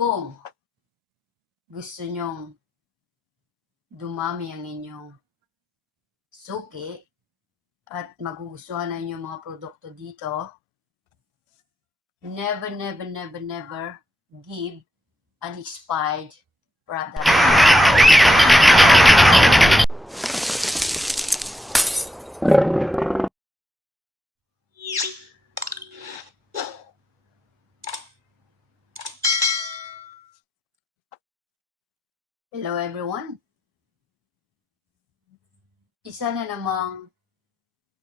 Kung gusto nyong dumami ang inyong suki at magugustuhan na inyong mga produkto dito, never, never, never, never give an expired product. Hello everyone. Isa na namang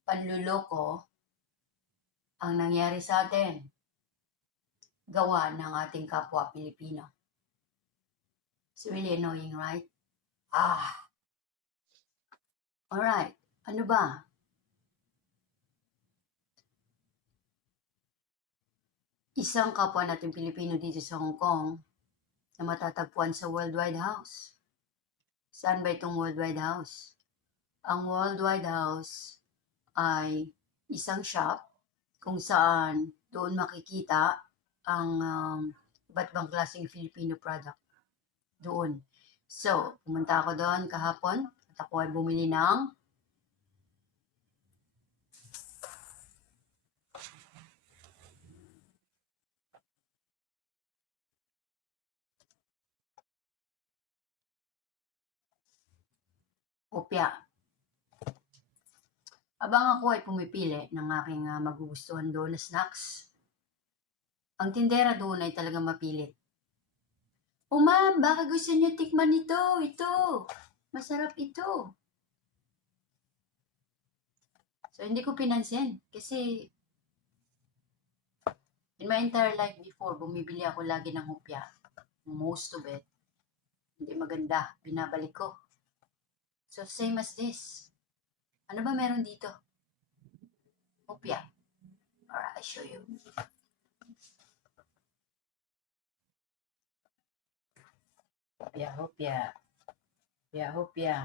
panluloko ang nangyari sa atin. Gawa ng ating kapwa Pilipino. It's really annoying, right? Ah. Alright. Ano ba? Isang kapwa natin Pilipino dito sa Hong Kong na matatagpuan sa Worldwide House. Saan ba itong Worldwide House? Ang Worldwide House ay isang shop kung saan doon makikita ang um, iba't ibang klaseng Filipino product. Doon. So, pumunta ako doon kahapon at ako ay bumili ng opya. Abang ako ay pumipili ng aking ah, magugustuhan doon na snacks. Ang tindera doon ay talagang mapilit. O ma'am, baka gusto niyo tikman ito, ito. Masarap ito. So, hindi ko pinansin. Kasi, in my entire life before, bumibili ako lagi ng hupya. Most of it. Hindi maganda. Binabalik ko. So, same as this. Ano ba meron dito? Hopya. Alright, I'll show you. Hopya, hopya. Hopya, hopya.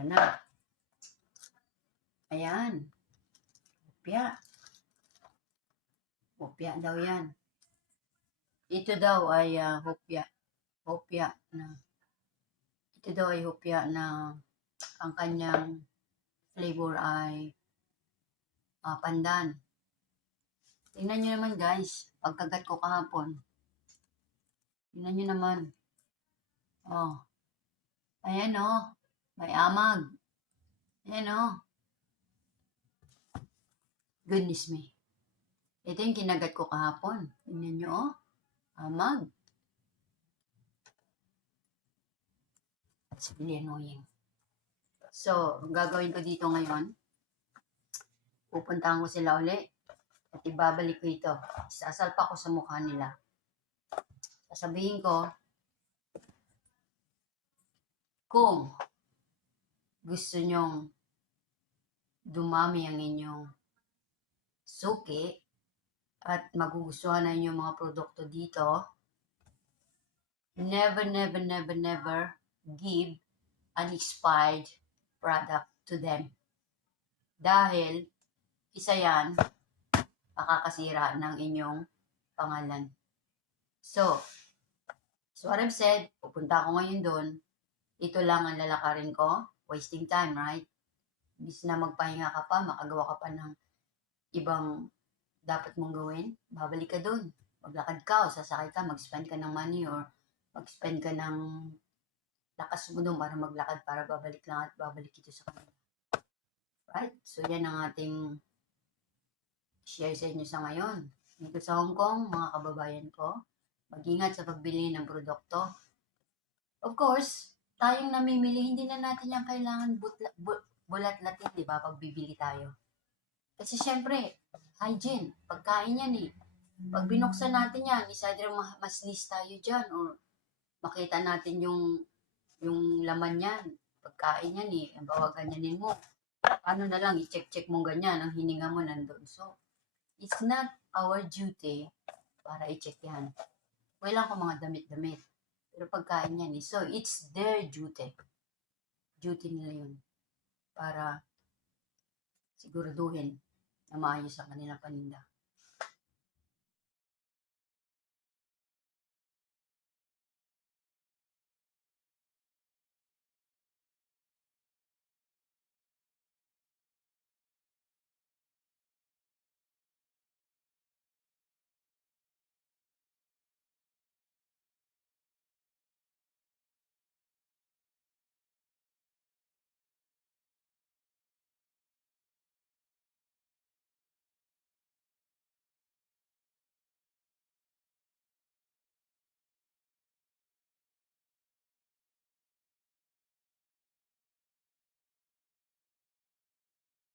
Yan na. Ayan. Hopya. Hopya daw yan. Ito daw ay uh, hopya. Hopya na ito daw ay hopya na ang kanyang flavor ay ah, pandan. Tingnan nyo naman guys, pagkagat ko kahapon. Tingnan nyo naman. Oh. Ayan oh. May amag. Ayan oh. Goodness me. Ito yung kinagat ko kahapon. Tingnan nyo oh. Amag. It's really annoying. So, gagawin ko dito ngayon, pupuntahan ko sila uli at ibabalik ko ito. Sasalpa ko sa mukha nila. Sasabihin ko, kung gusto nyong dumami ang inyong suki at magugustuhan na inyong mga produkto dito, never, never, never, never give an expired product to them. Dahil, isa yan, makakasira ng inyong pangalan. So, so what I've said, pupunta ako ngayon doon, ito lang ang lalakarin ko, wasting time, right? Bis na magpahinga ka pa, makagawa ka pa ng ibang dapat mong gawin, babalik ka doon. Maglakad ka o sasakay ka, mag-spend ka ng money or mag-spend ka ng lakas mo doon para maglakad para babalik lang at babalik ito sa kanila. Right? So, yan ang ating share sa inyo sa ngayon. Dito sa Hong Kong, mga kababayan ko, mag-ingat sa pagbili ng produkto. Of course, tayong namimili, hindi na natin yan kailangan butla, bu, bulat-latin, di ba, pag bibili tayo. Kasi syempre, hygiene, pagkain yan eh. Pag binuksan natin yan, is either ma- mas list tayo dyan or makita natin yung yung laman yan, pagkain yan eh, ang bawa ganyanin mo. Ano na lang, i-check-check mo ganyan, ang hininga mo nandun. So, it's not our duty para i-check yan. Wala ko mga damit-damit. Pero pagkain yan eh. So, it's their duty. Duty nila yun. Para siguraduhin na maayos ang kanilang paninda.